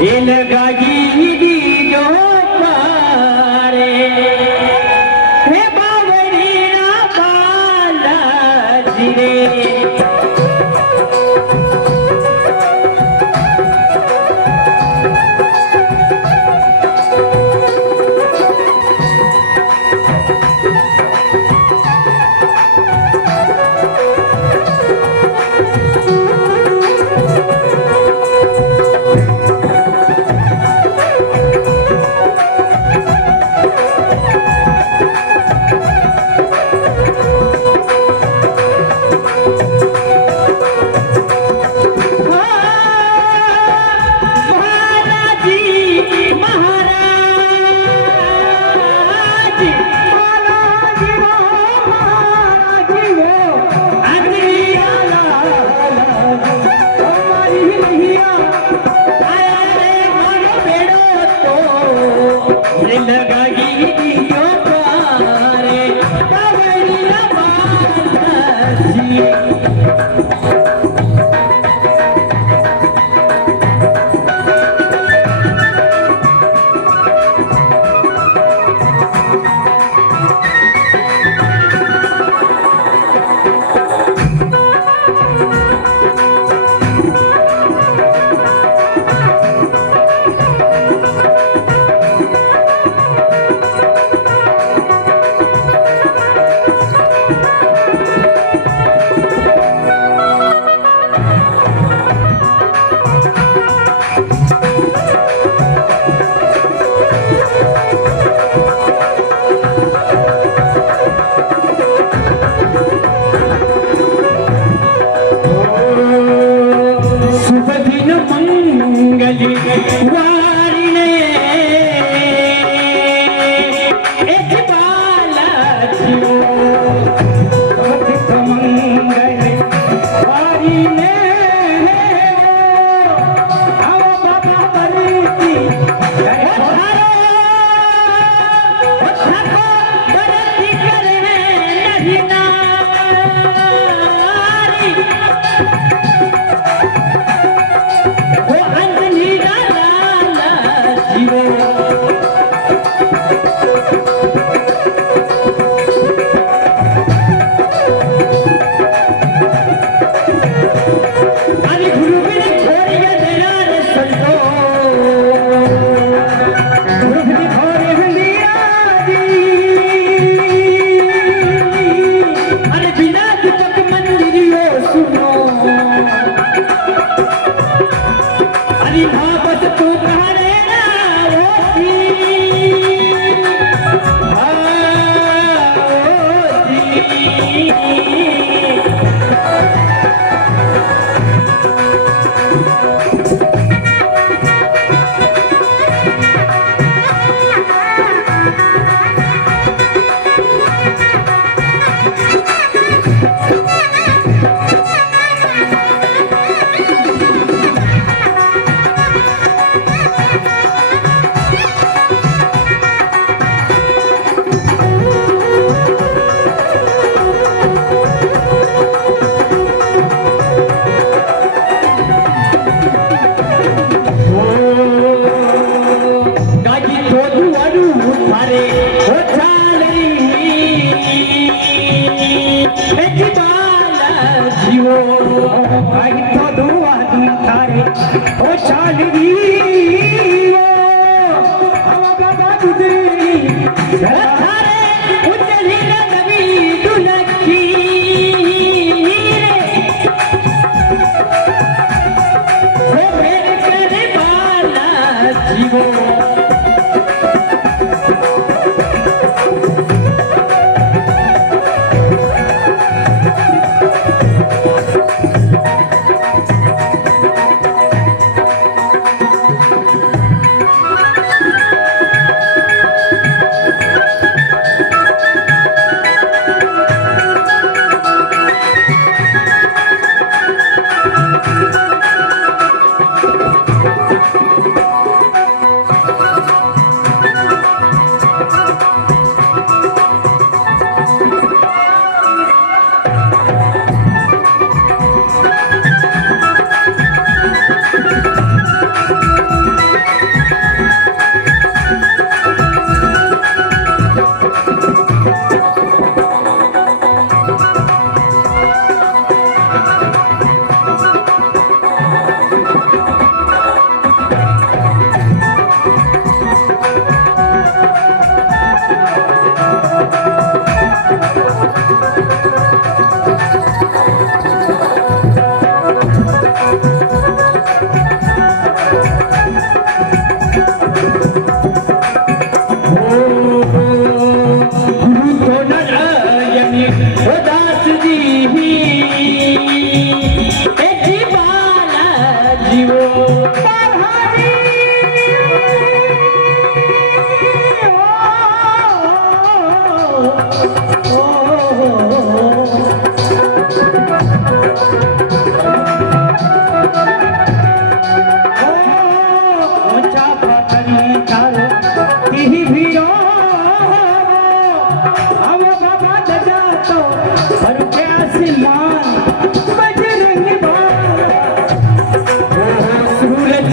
लगागी जो पारे हे बावड़ी ना बालाजी रे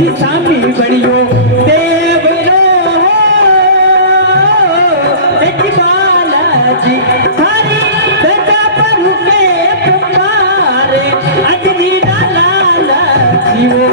जी सामी बड़ियो देवरो बेटी बालाजी हरी सदा प्रभु के पुकारे अजनी लाला जीवो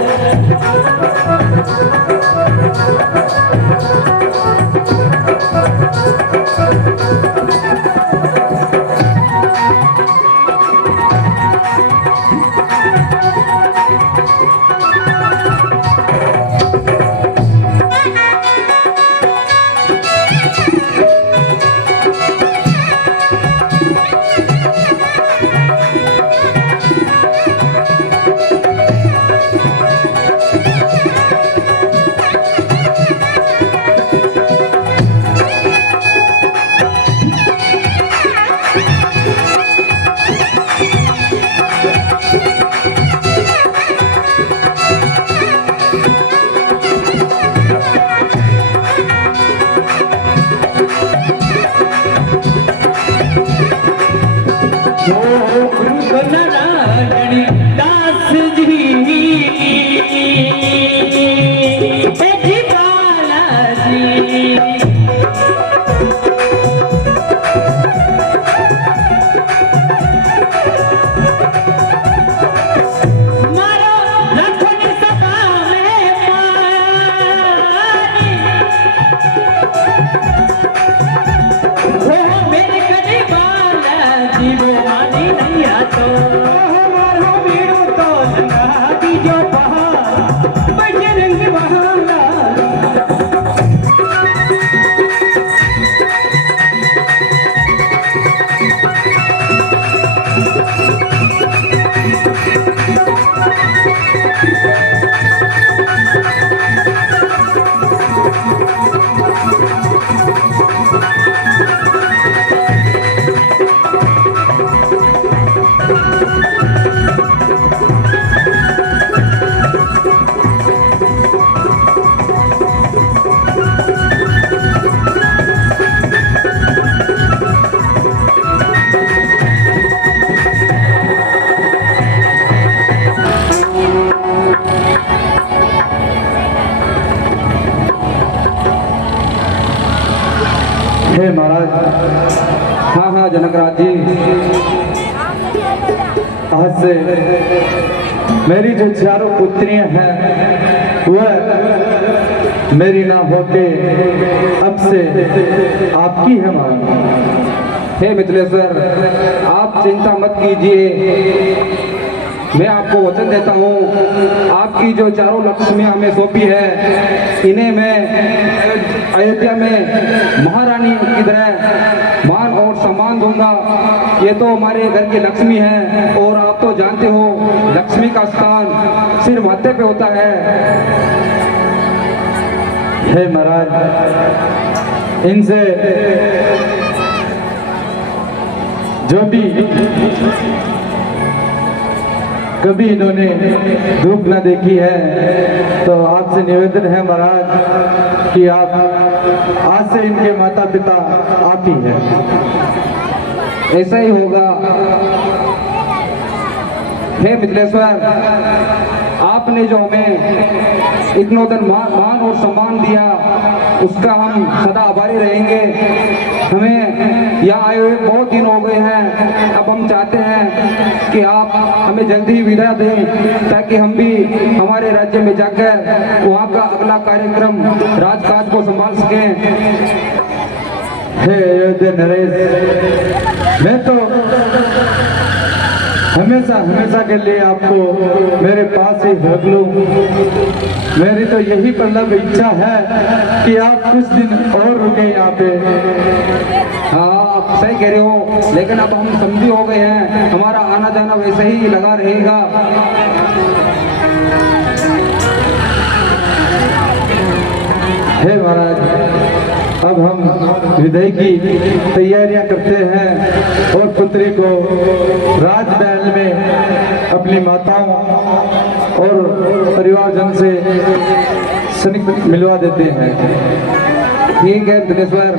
नारायणी दास जी बेटी बालाजी मारो लखन सभा में पानी वो मेरे करे बालाजी वो मानी नहीं आतो मारो बीड़ो तो लंगा बीजो पहाड़ बजरंग बहाना हे महाराज। हाँ हाँ जनकराज जी, आज से मेरी जो चारों पुत्रियां हैं वह मेरी ना होके अब से आपकी है महाराज। हे मिथिलेश्वर, आप चिंता मत कीजिए, मैं आपको वचन देता हूँ, आपकी जो चारों लक्ष्मियाँ हमें सौंपी है इन्हें मैं अयोध्या में महारानी की तरह मान और सम्मान दूंगा। ये तो हमारे घर की लक्ष्मी है और आप तो जानते हो लक्ष्मी का स्थान सिर्फ माथे पे होता है। हे महाराज, इनसे जो भी कभी इन्होंने धूप न देखी है तो आपसे निवेदन है महाराज कि आप आज से इनके माता पिता आप ही हैं। ऐसा ही होगा। हे मिथिलेश्वर, आपने जो हमें इग्नोदन मान और सम्मान दिया उसका हम सदा आभारी रहेंगे। हमें यहाँ आए हुए बहुत दिन हो गए हैं, अब हम चाहते हैं कि आप हमें जल्दी ही विदा दें ताकि हम भी हमारे राज्य में जाकर वहाँ का अगला कार्यक्रम राजकाज को संभाल सकें। हे अयोध्या नरेश, मैं तो हमेशा के लिए आपको मेरे पास ही रख लूं। मेरी तो यही प्रबल इच्छा है कि आप कुछ दिन और रुके यहाँ पे। हाँ, आप सही कह रहे हो, लेकिन अब हम समझी हो गए हैं, हमारा आना जाना वैसे ही लगा रहेगा। हे महाराज, अब हम विदाई की तैयारियां करते हैं और पुत्री को राजमहल में अपनी माताओं और परिवारजन से सनिक मिलवा देते हैं। ठीक है मिथिलेश्वर।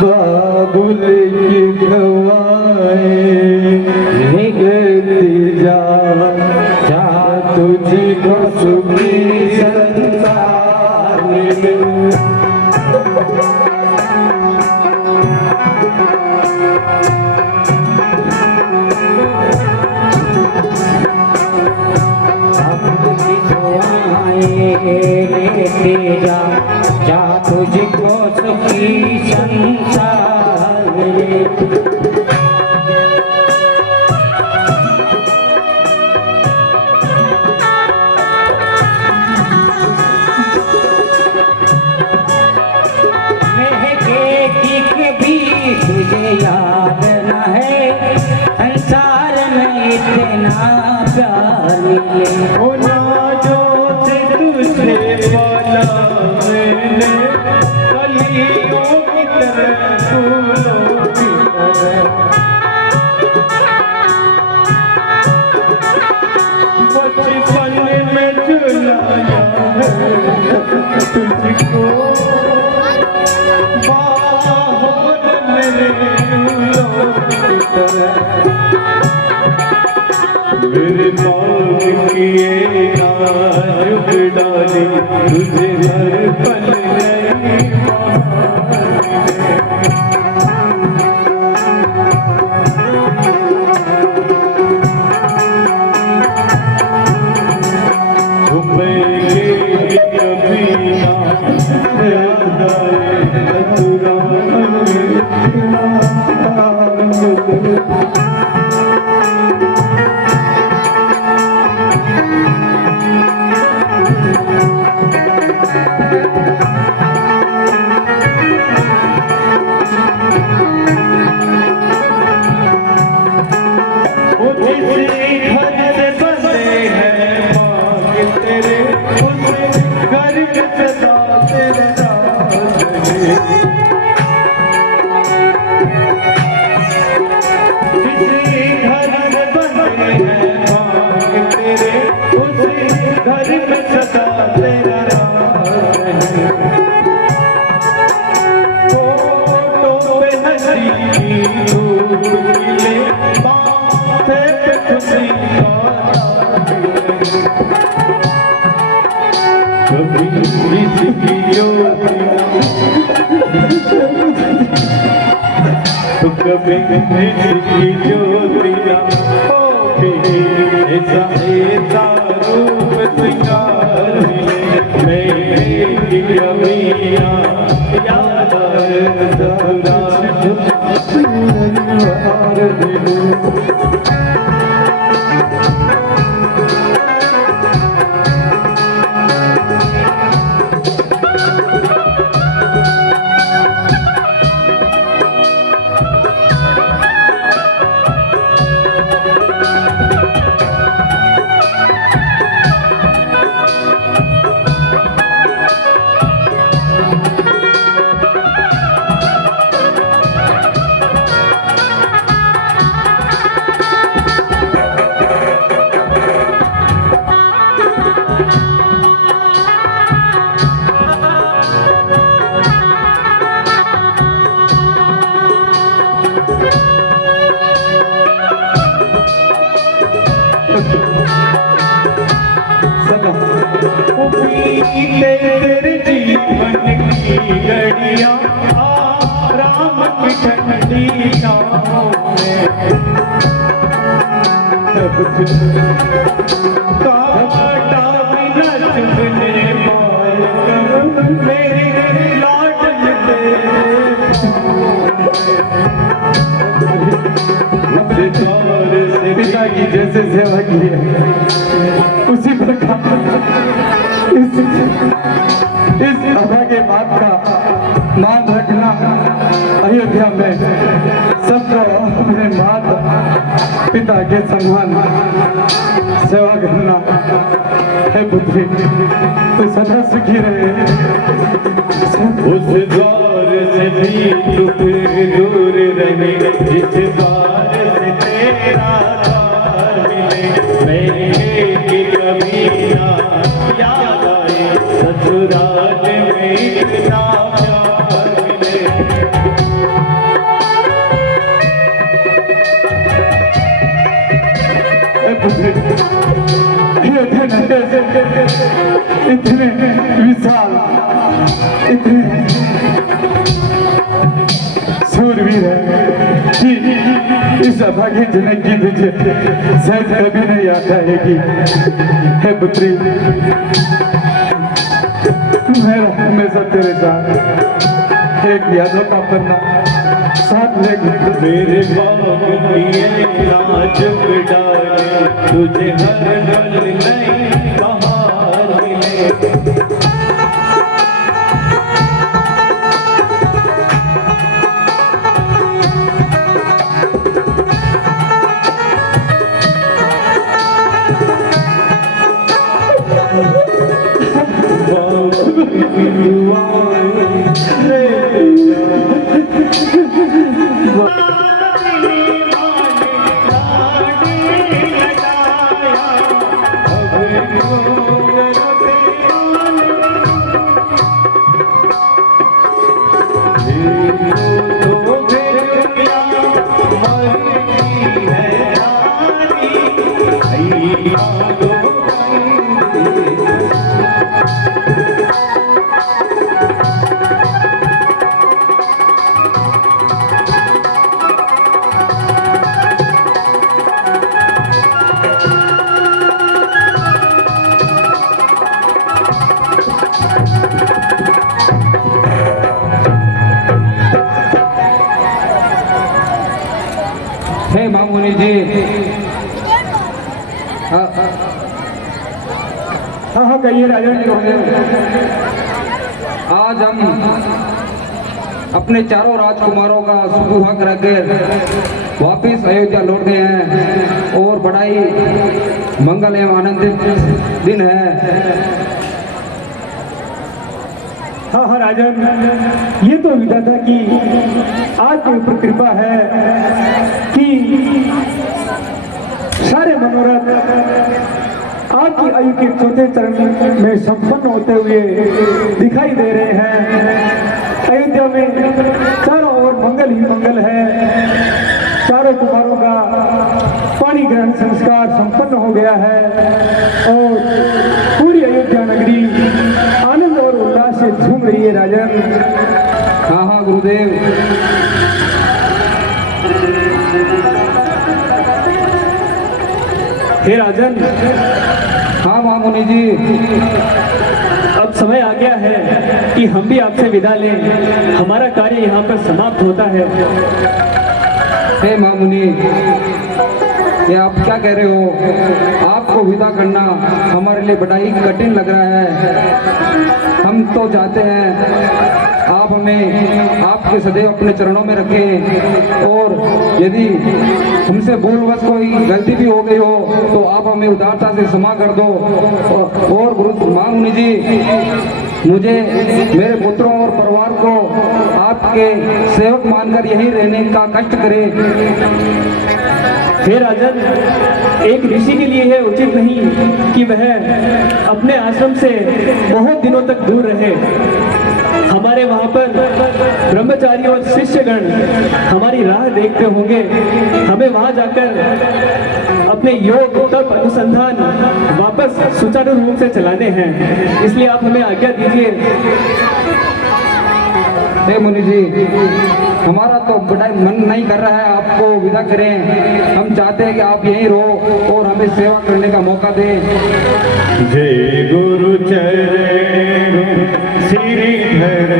बाबुल की गवाएं निकलती जा जा तुझको सुखी संसार में। जा जा तुझको सुखी संसार मिले। तुझे याद न है संसार में इतना प्यार मिले। जो से तुझे पाला मैंने कलियों की तरह फूलों की तरह। बचपन में चुलाया है तुझको मेरे बाग किए नाजुक डाली तुझे हर पल नई कभी की ज्योतिया ऐसा ऐसा रूप सिंगार मेरी कमियां याद तेरे जीवन की घड़ियां राम की ठंडी छाँव में काटा बिना चुभने पाए मेरे लाडले पिता की जैसे सेवा की है उसी प्रकार इस अभागे बात का मान रखना। अयोध्या में सबको अपने माता पिता के समान सेवा करना है पुत्री, तो सदा सुखी रहे। उस द्वार से भी तू फिर दूर रहे, जिस द्वार से तेरा द्वार मिले। मेरे की कभी ना याद आए, ससुराल में इतना प्यार मिले। इतने विशाल, इतने सूरवीर है कि इस अभागे जनक की तुझे शायद कभी नहीं आता है कि है पुत्री, मेरा हमेशा तेरे साथ एक यादों का पन्ना साथ लेके मेरे बाग किए नाच डाले, तुझे हर पल नई बहार मिले। हे मामुनि जी, हाँ हाँ कहिए राजन जी। आज हम अपने चारों राजकुमारों का सुबह कराकर वापिस अयोध्या लौट गए हैं और बड़ा ही मंगल एवं आनंदित दिन है। हाँ हाँ राजन, ये तो विधाता की आज के ऊपर कृपा है कि सारे मनोरथ आपकी आयु के चौथे चरण में संपन्न होते हुए दिखाई दे रहे हैं। अयोध्या में चारों ओर मंगल ही मंगल है। चारों कुमारों का पानी ग्रहण संस्कार संपन्न हो गया है और पूरी अयोध्या नगरी आनंद और उल्लास से झूम रही है राजन। हाँ हाँ गुरुदेव, हे राजन। हाँ मामुनि जी, अब समय आ गया है कि हम भी आपसे विदा लें। हमारा कार्य यहाँ पर समाप्त होता है। हे मामुनि, ये आप क्या कह रहे हो? आपको विदा करना हमारे लिए बड़ा ही कठिन लग रहा है। हम तो चाहते हैं आप हमें आपके सदैव अपने चरणों में रखें और यदि हमसे भूलवश कोई गलती भी हो गई हो तो आप हमें उदारता से क्षमा कर दो। और गुरु मामुनि जी, मुझे मेरे पुत्रों और परिवार को आपके सेवक मानकर यहीं रहने का कष्ट करें। हे राजन, एक ऋषि के लिए है उचित नहीं कि वह अपने आश्रम से बहुत दिनों तक दूर रहे। हमारे वहाँ पर ब्रह्मचारी और शिष्यगण हमारी राह देखते होंगे। हमें वहाँ जाकर अपने योग तप अनुसंधान वापस सुचारू रूप से चलाने हैं। इसलिए आप हमें आज्ञा दीजिए। हे मुनि जी, हमारा तो बड़ा मन नहीं कर रहा है आपको विदा करें। हम चाहते हैं कि आप यहीं रहो और हमें सेवा करने का मौका दें। जय गुरु चरण श्रीधर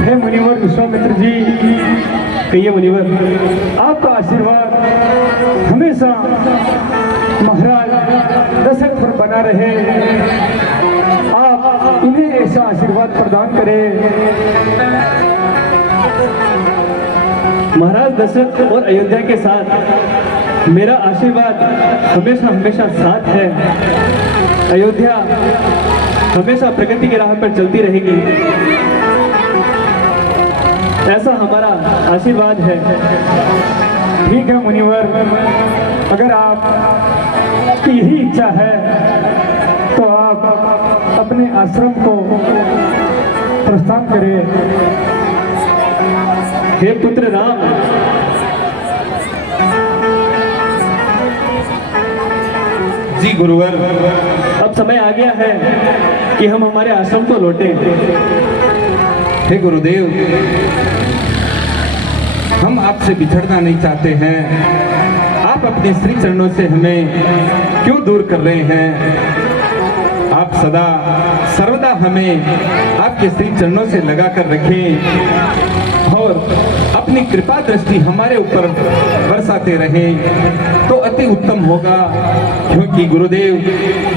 हे मुनिवर विश्वामित्र जी, कहिए मुनिवर। आपका आशीर्वाद हमेशा महाराज दशरथ पर बना रहे। आप इन्हें ऐसा आशीर्वाद प्रदान करें। महाराज दशरथ और अयोध्या के साथ मेरा आशीर्वाद हमेशा हमेशा साथ है। अयोध्या हमेशा प्रगति की राह पर चलती रहेगी, ऐसा हमारा आशीर्वाद है। ठीक है मुनिवर, अगर आप की यही इच्छा है तो आप अपने आश्रम को प्रस्थान करें। हे पुत्र राम, जी गुरुवर। अब समय आ गया है कि हम हमारे आश्रम को लौटें। हे गुरुदेव, हम आपसे बिछड़ना नहीं चाहते हैं। आप अपने श्री चरणों से हमें क्यों दूर कर रहे हैं? आप सदा सर्वदा हमें आपके श्री चरणों से लगा कर रखें और अपनी कृपा दृष्टि हमारे ऊपर बरसाते रहें तो अति उत्तम होगा। क्योंकि गुरुदेव,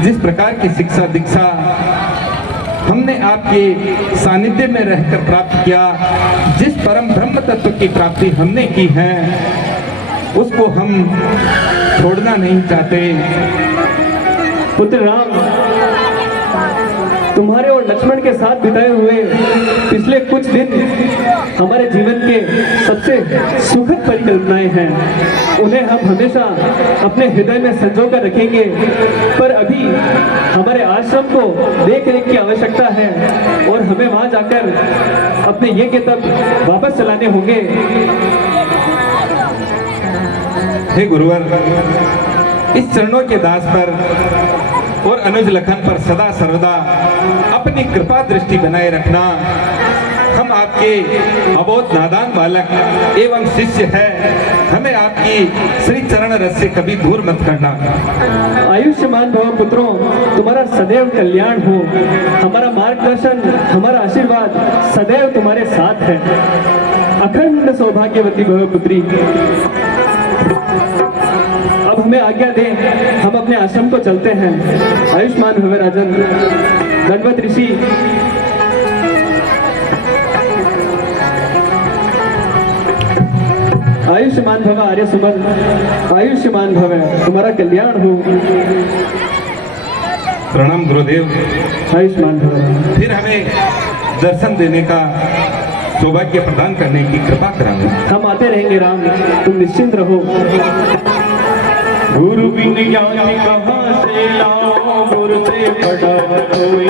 जिस प्रकार की शिक्षा दीक्षा हमने आपके सानिध्य में रहकर प्राप्त किया, जिस परम ब्रह्म तत्व की प्राप्ति हमने की है, उसको हम छोड़ना नहीं चाहते। पुत्र राम, तुम्हारे और लक्ष्मण के साथ बिताए हुए पिछले कुछ दिन हमारे जीवन के सबसे सुखद परिकल्पनाएं हैं। उन्हें हम हमेशा अपने हृदय में संजो कर रखेंगे। पर अभी हमारे आश्रम को देख रेख की आवश्यकता है और हमें वहां जाकर अपने यज्ञ तब वापस चलाने होंगे। हे गुरुवर, इस चरणों के दास पर और अनुज लखन पर सदा सर्वदा अपनी कृपा दृष्टि बनाए रखना। हम आपके अबोध नादान बालक एवं शिष्य हैं। हमें आपकी श्री चरण रस से कभी दूर मत करना। आयुष्मान भव पुत्रों, तुम्हारा सदैव कल्याण हो। हमारा मार्गदर्शन, हमारा आशीर्वाद सदैव तुम्हारे साथ है। अखंड सौभाग्यवती भव पुत्री। अब हमें आज्ञा दें, हम अपने आश्रम को चलते हैं। आयुष्मान भव राजन। दंडवत ऋषि। आयुष्मान भव आर्य सुमन। आयुष्मान भव, तुम्हारा कल्याण हो। प्रणाम गुरुदेव। आयुष्मान भव। फिर हमें दर्शन देने का सौभाग्य प्रदान करने की कृपा कराना। हम आते रहेंगे राम, तुम निश्चिंत रहो। गुरु बिन ज्ञान कहाँ से लाओ, गुरु से बड़ा कोई